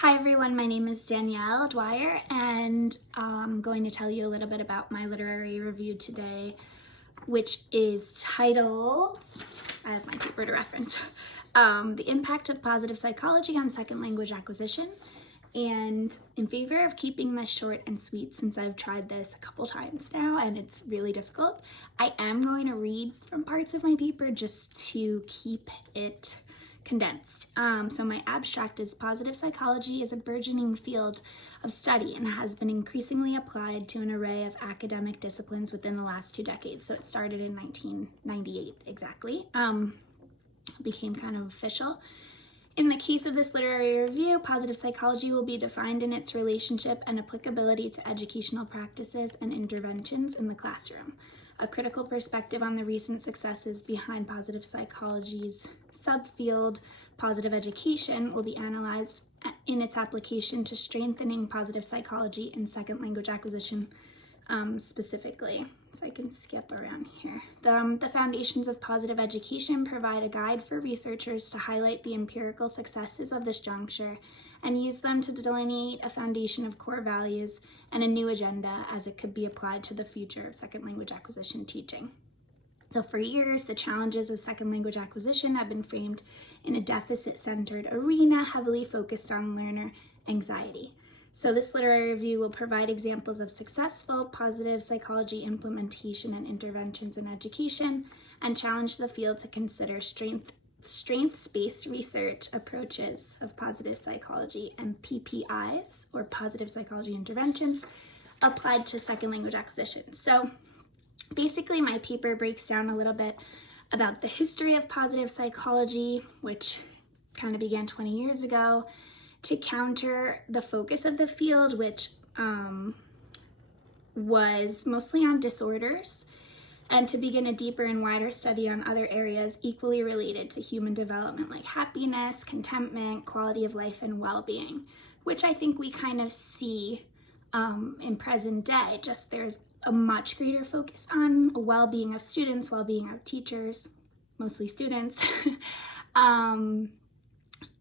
Hi everyone, my name is Danielle Dwyer and I'm going to tell you a little bit about my literary review today, which is titled, I have my paper to reference, The Impact of Positive Psychology on Second Language Acquisition. And in favor of keeping this short and sweet, since I've tried this a couple times now and it's really difficult, I am going to read from parts of my paper just to keep it condensed. So my abstract is positive psychology is a burgeoning field of study and has been increasingly applied to an array of academic disciplines within the last 2 decades. So it started in 1998 exactly, became kind of official. In the case of this literary review, positive psychology will be defined in its relationship and applicability to educational practices and interventions in the classroom. A critical perspective on the recent successes behind positive psychology's subfield, positive education, will be analyzed in its application to strengthening positive psychology in second language acquisition specifically. So I can skip around here. The foundations of positive education provide a guide for researchers to highlight the empirical successes of this juncture and use them to delineate a foundation of core values and a new agenda as it could be applied to the future of second language acquisition teaching. So for years, the challenges of second language acquisition have been framed in a deficit-centered arena heavily focused on learner anxiety. So this literary review will provide examples of successful positive psychology implementation and interventions in education and challenge the field to consider strengths-based research approaches of positive psychology and PPIs, or positive psychology interventions, applied to second language acquisition. So basically my paper breaks down a little bit about the history of positive psychology, which kind of began 20 years ago, to counter the focus of the field, which was mostly on disorders, and to begin a deeper and wider study on other areas equally related to human development, like happiness, contentment, quality of life, and well-being, which I think we kind of see in present day. Just there's a much greater focus on well-being of students, well-being of teachers, mostly students,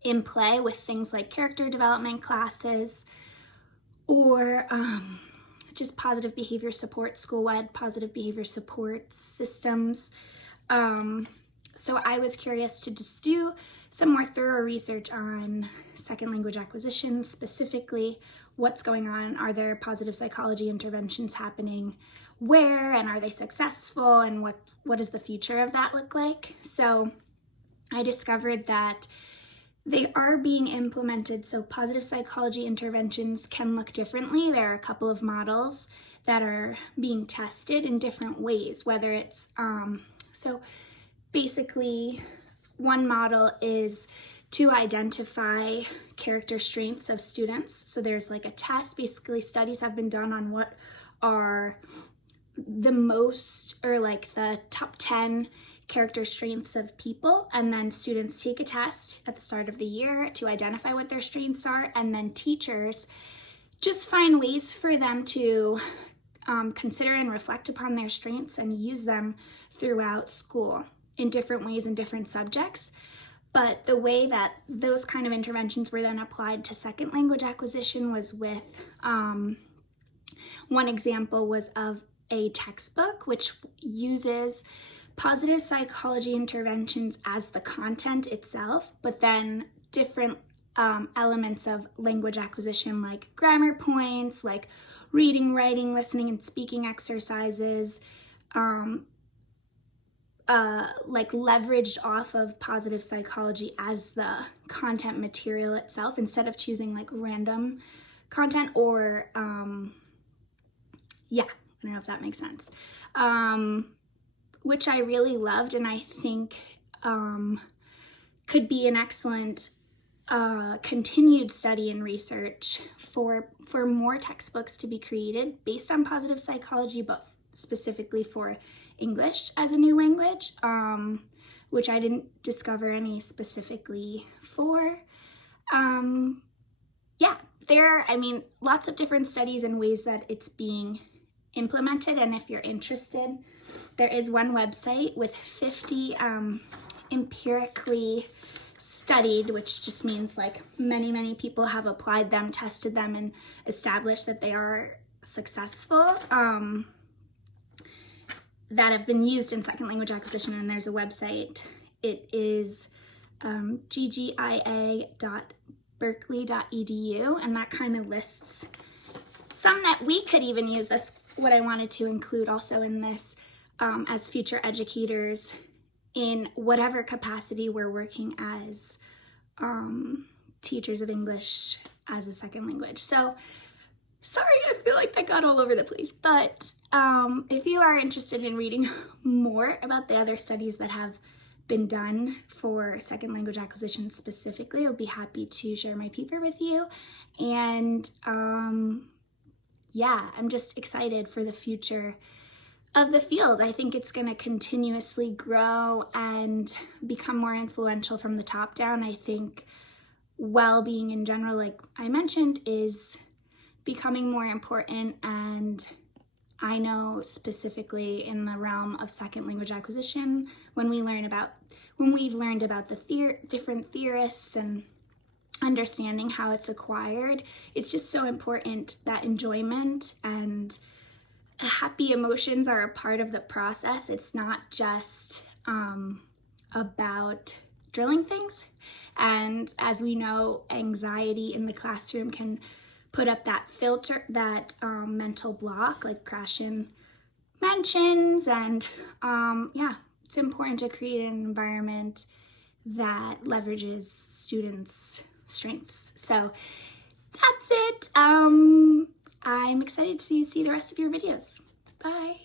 in play with things like character development classes or just positive behavior support, school-wide positive behavior support systems. So I was curious to just do some more thorough research on second language acquisition, specifically what's going on. Are there positive psychology interventions happening? Where, and are they successful? And what does the future of that look like? So I discovered that they are being implemented, so positive psychology interventions can look differently. There are a couple of models that are being tested in different ways, whether it's, so basically one model is to identify character strengths of students. So there's like a test, basically studies have been done on what are the most, or like the top 10 character strengths of people, and then students take a test at the start of the year to identify what their strengths are, and then teachers just find ways for them to consider and reflect upon their strengths and use them throughout school in different ways in different subjects. But the way that those kind of interventions were then applied to second language acquisition was with, one example was of a textbook which uses positive psychology interventions as the content itself, but then different elements of language acquisition like grammar points, like reading, writing, listening, and speaking exercises, like leveraged off of positive psychology as the content material itself instead of choosing like random content or, yeah, I don't know if that makes sense. Which I really loved, and I think could be an excellent continued study and research for more textbooks to be created based on positive psychology, but specifically for English as a new language, which I didn't discover any specifically for. Yeah, there are, lots of different studies and ways that it's being implemented, and if you're interested, there is one website with 50 empirically studied, which just means like many people have applied them, tested them, and established that they are successful, that have been used in second language acquisition. And there's a website. It is ggia.berkeley.edu, and that kind of lists some that we could even use. That's what I wanted to include also in this, as future educators in whatever capacity we're working as teachers of English as a second language. So sorry, I feel like that got all over the place, but if you are interested in reading more about the other studies that have been done for second language acquisition specifically, I would be happy to share my paper with you. And yeah, I'm just excited for the future of the field. I think it's going to continuously grow and become more influential from the top down. I think well-being in general, like I mentioned, is becoming more important, and I know specifically in the realm of second language acquisition, when we've learned about the different theorists and understanding how it's acquired, it's just so important that enjoyment and happy emotions are a part of the process. It's not just about drilling things. And as we know, anxiety in the classroom can put up that filter, that mental block, like Krashen mentions. And yeah, it's important to create an environment that leverages students' strengths. So that's it. I'm excited to see the rest of your videos. Bye.